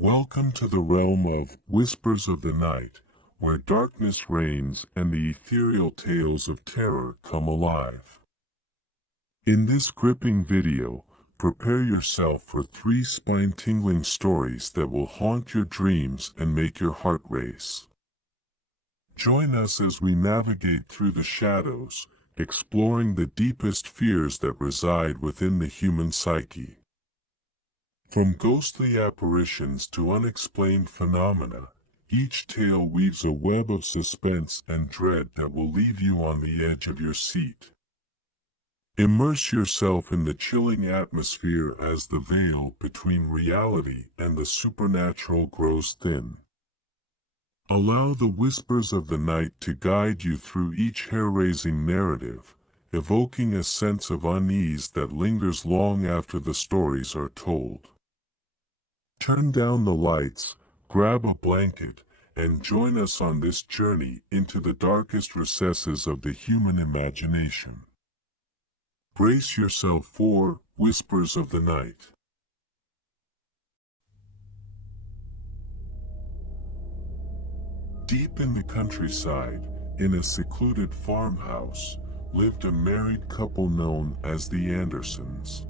Welcome to the realm of Whispers of the Night, where darkness reigns and the ethereal tales of terror come alive. In this gripping video, prepare yourself for three spine-tingling stories that will haunt your dreams and make your heart race. Join us as we navigate through the shadows, exploring the deepest fears that reside within the human psyche. From ghostly apparitions to unexplained phenomena, each tale weaves a web of suspense and dread that will leave you on the edge of your seat. Immerse yourself in the chilling atmosphere as the veil between reality and the supernatural grows thin. Allow the whispers of the night to guide you through each hair-raising narrative, evoking a sense of unease that lingers long after the stories are told. Turn down the lights, grab a blanket, and join us on this journey into the darkest recesses of the human imagination. Brace yourself for Whispers of the Night. Deep in the countryside, in a secluded farmhouse, lived a married couple known as the Andersons.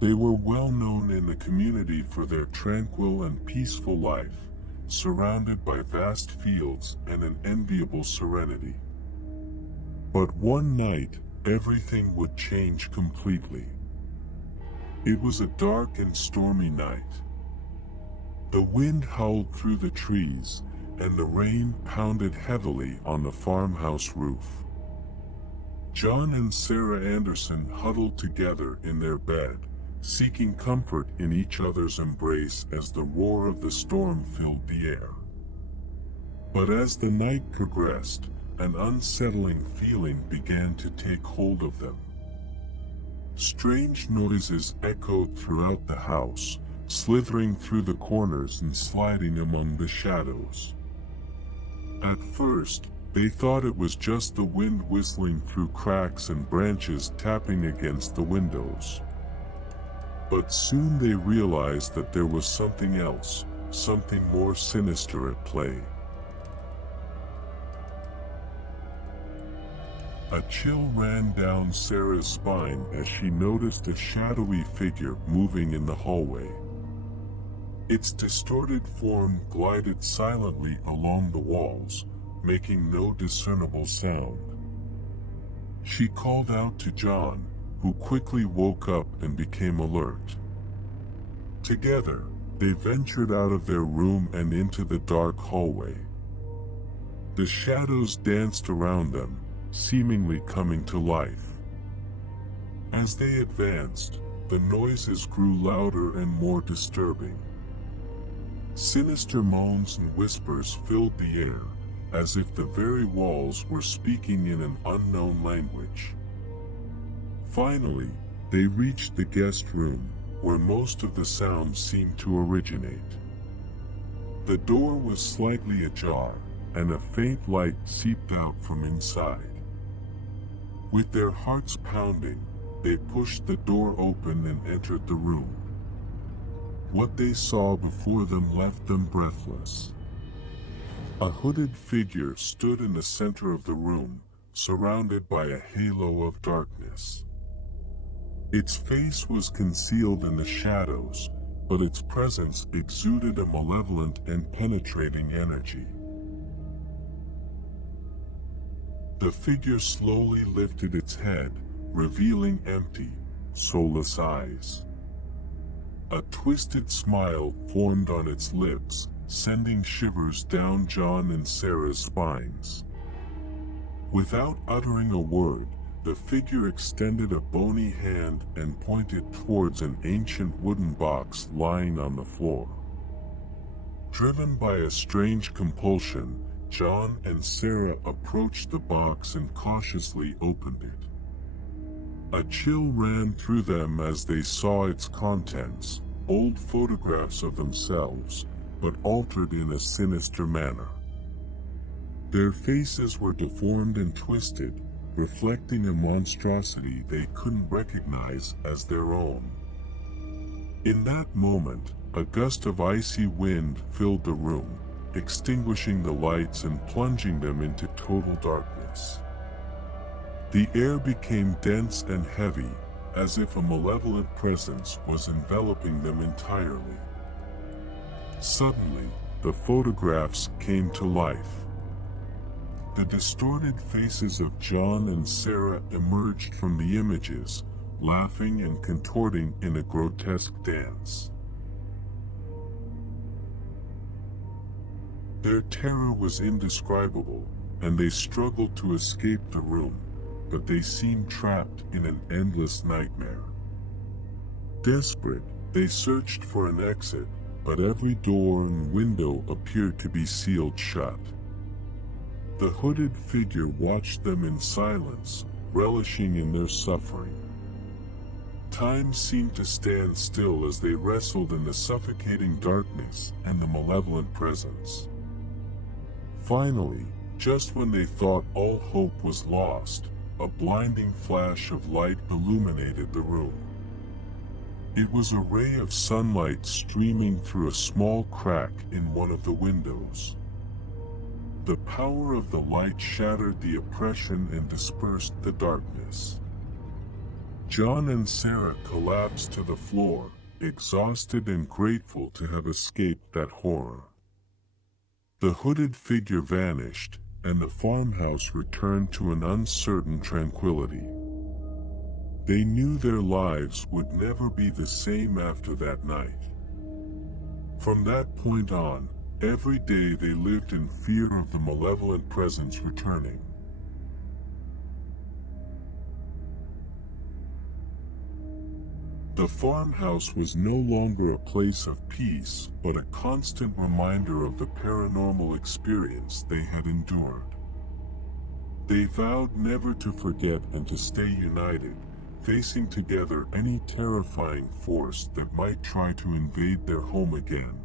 They were well known in the community for their tranquil and peaceful life, surrounded by vast fields and an enviable serenity. But one night, everything would change completely. It was a dark and stormy night. The wind howled through the trees, and the rain pounded heavily on the farmhouse roof. John and Sarah Anderson huddled together in their bed, seeking comfort in each other's embrace as the roar of the storm filled the air. But as the night progressed, an unsettling feeling began to take hold of them. Strange noises echoed throughout the house, slithering through the corners and sliding among the shadows. At first, they thought it was just the wind whistling through cracks and branches tapping against the windows. But soon they realized that there was something else, something more sinister at play. A chill ran down Sarah's spine as she noticed a shadowy figure moving in the hallway. Its distorted form glided silently along the walls, making no discernible sound. She called out to John, who quickly woke up and became alert. Together, they ventured out of their room and into the dark hallway. The shadows danced around them, seemingly coming to life. As they advanced, the noises grew louder and more disturbing. Sinister moans and whispers filled the air, as if the very walls were speaking in an unknown language. Finally, they reached the guest room, where most of the sounds seemed to originate. The door was slightly ajar, and a faint light seeped out from inside. With their hearts pounding, they pushed the door open and entered the room. What they saw before them left them breathless. A hooded figure stood in the center of the room, surrounded by a halo of darkness. Its face was concealed in the shadows, but its presence exuded a malevolent and penetrating energy. The figure slowly lifted its head, revealing empty, soulless eyes. A twisted smile formed on its lips, sending shivers down John and Sarah's spines. Without uttering a word, the figure extended a bony hand and pointed towards an ancient wooden box lying on the floor. Driven by a strange compulsion, John and Sarah approached the box and cautiously opened it. A chill ran through them as they saw its contents, old photographs of themselves, but altered in a sinister manner. Their faces were deformed and twisted, reflecting a monstrosity they couldn't recognize as their own. In that moment, a gust of icy wind filled the room, extinguishing the lights and plunging them into total darkness. The air became dense and heavy, as if a malevolent presence was enveloping them entirely. Suddenly, the photographs came to life. The distorted faces of John and Sarah emerged from the images, laughing and contorting in a grotesque dance. Their terror was indescribable, and they struggled to escape the room, but they seemed trapped in an endless nightmare. Desperate, they searched for an exit, but every door and window appeared to be sealed shut. The hooded figure watched them in silence, relishing in their suffering. Time seemed to stand still as they wrestled in the suffocating darkness and the malevolent presence. Finally, just when they thought all hope was lost, a blinding flash of light illuminated the room. It was a ray of sunlight streaming through a small crack in one of the windows. The power of the light shattered the oppression and dispersed the darkness. John and Sarah collapsed to the floor, exhausted and grateful to have escaped that horror. The hooded figure vanished, and the farmhouse returned to an uncertain tranquility. They knew their lives would never be the same after that night. From that point on, every day they lived in fear of the malevolent presence returning. The farmhouse was no longer a place of peace, but a constant reminder of the paranormal experience they had endured. They vowed never to forget and to stay united, facing together any terrifying force that might try to invade their home again.